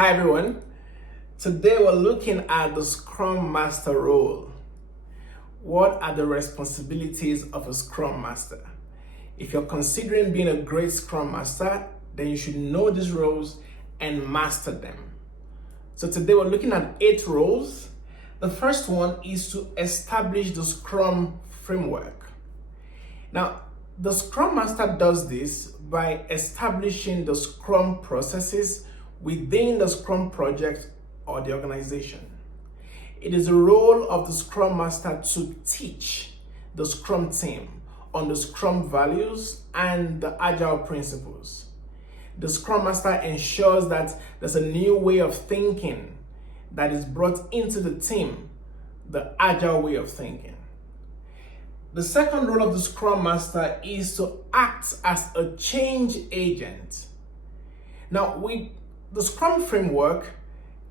Hi everyone. Today we're looking at the Scrum Master role. What are the responsibilities of a Scrum Master? If you're considering being a great Scrum Master, then you should know these roles and master them. So today we're looking at 8 roles. The first one is to establish the Scrum framework. Now, the Scrum Master does this by establishing the Scrum processes within the Scrum project or the organization. It is the role of the Scrum Master to teach the Scrum team on the Scrum values and the Agile principles. The Scrum Master ensures that there's a new way of thinking that is brought into the team, the Agile way of thinking. The second role of the Scrum Master is to act as a change agent. Now, with the Scrum framework,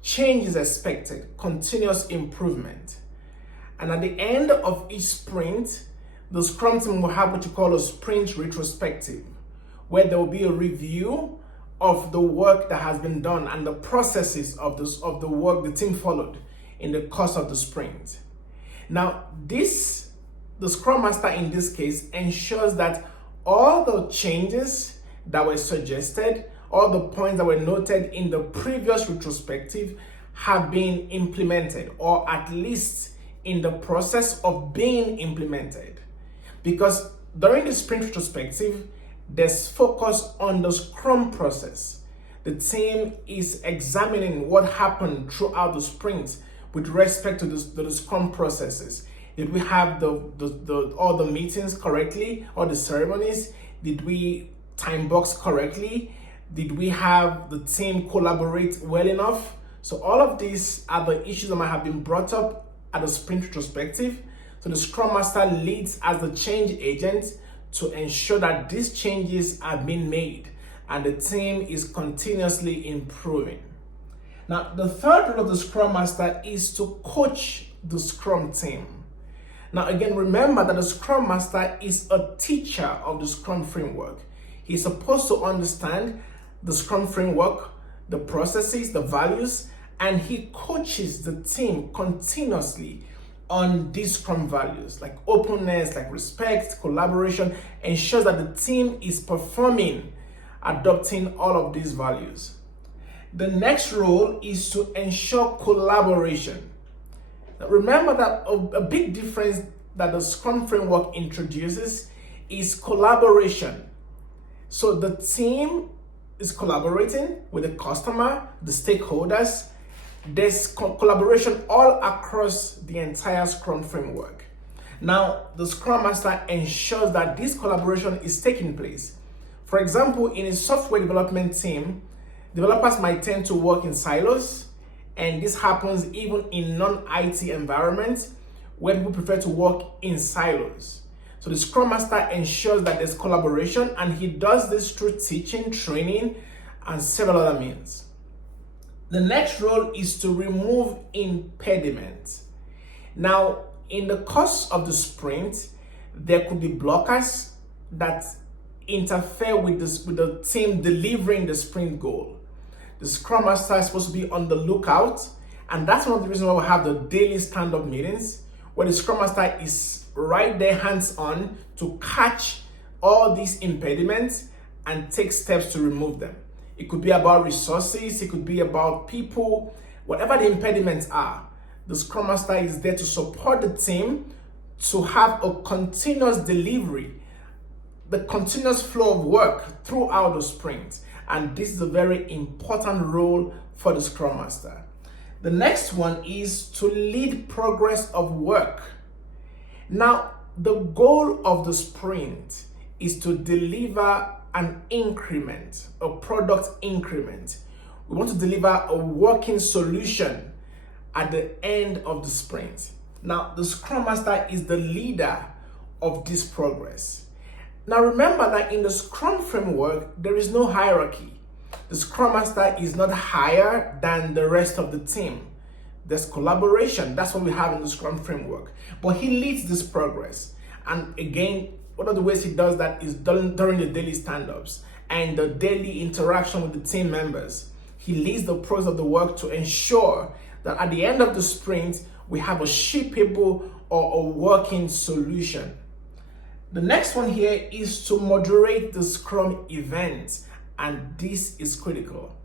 change is expected, continuous improvement. And at the end of each sprint, the Scrum team will have what you call a sprint retrospective, where there will be a review of the work that has been done and the processes of the work the team followed in the course of the sprint. Now, the Scrum Master in this case ensures that all the changes that were suggested, all the points that were noted in the previous retrospective have been implemented, or at least in the process of being implemented. Because during the sprint retrospective, there's focus on the Scrum process. The team is examining what happened throughout the sprint with respect to the Scrum processes. Did we have all the meetings correctly, all the ceremonies? Did we time box correctly? Did we have the team collaborate well enough? So all of these are the issues that might have been brought up at the sprint retrospective. So the Scrum Master leads as the change agent to ensure that these changes are being made and the team is continuously improving. Now, the third role of the Scrum Master is to coach the Scrum team. Now, again, remember that the Scrum Master is a teacher of the Scrum framework. He's supposed to understand the Scrum framework, the processes, the values, and he coaches the team continuously on these Scrum values, like openness, like respect, collaboration, ensures that the team is performing, adopting all of these values. The next role is to ensure collaboration. Now, remember that a big difference that the Scrum framework introduces is collaboration. So the team is collaborating with the customer, the stakeholders. There's collaboration all across the entire Scrum framework. Now, the Scrum Master ensures that this collaboration is taking place. For example, in a software development team, developers might tend to work in silos, and this happens even in non-IT environments where people prefer to work in silos. So the Scrum Master ensures that there's collaboration, and he does this through teaching, training, and several other means. The next role is to remove impediments. Now, in the course of the sprint, there could be blockers that interfere with the team delivering the sprint goal. The Scrum Master is supposed to be on the lookout, and that's one of the reasons why we have the daily stand-up meetings, where the Scrum Master is right there hands-on to catch all these impediments and take steps to remove them. It could be about resources, it could be about people, whatever the impediments are. The Scrum Master is there to support the team to have a continuous delivery, the continuous flow of work throughout the sprint. And this is a very important role for the Scrum Master. The next one is to lead progress of work. Now, the goal of the sprint is to deliver an increment, a product increment. We want to deliver a working solution at the end of the sprint. Now, the Scrum Master is the leader of this progress. Now, remember that in the Scrum framework, there is no hierarchy. The Scrum Master is not higher than the rest of the team. There's collaboration. That's what we have in the Scrum framework. But he leads this progress. And again, one of the ways he does that is during the daily stand-ups and the daily interaction with the team members. He leads the process of the work to ensure that at the end of the sprint, we have a shippable or a working solution. The next one here is to moderate the Scrum event, and this is critical.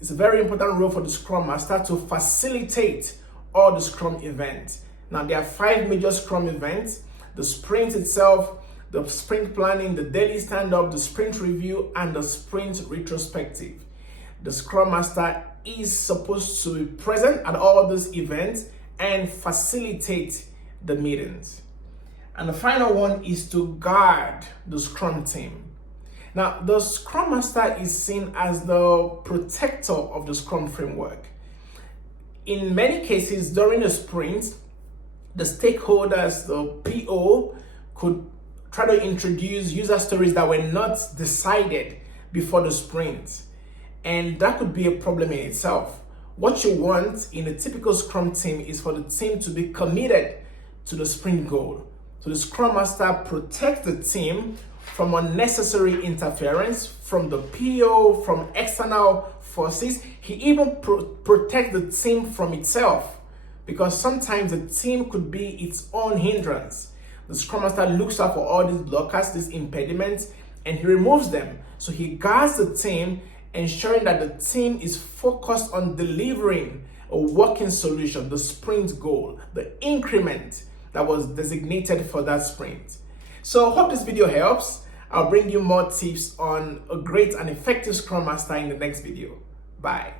It's a very important role for the Scrum Master to facilitate all the Scrum events. Now, there are 5 major Scrum events: the sprint itself, the sprint planning, the daily stand-up, the sprint review, and the sprint retrospective. The Scrum Master is supposed to be present at all these events and facilitate the meetings. And the final one is to guard the Scrum team. Now, the Scrum Master is seen as the protector of the Scrum framework. In many cases, during a sprint, the stakeholders, the PO, could try to introduce user stories that were not decided before the sprint. And that could be a problem in itself. What you want in a typical Scrum team is for the team to be committed to the sprint goal. So the Scrum Master protects the team from unnecessary interference from the PO, from external forces. He even protects the team from itself, because sometimes the team could be its own hindrance. The Scrum Master looks out for all these blockers, these impediments, and he removes them. So he guards the team, ensuring that the team is focused on delivering a working solution, the sprint goal, the increment that was designated for that sprint. So I hope this video helps. I'll bring you more tips on a great and effective Scrum Master in the next video. Bye.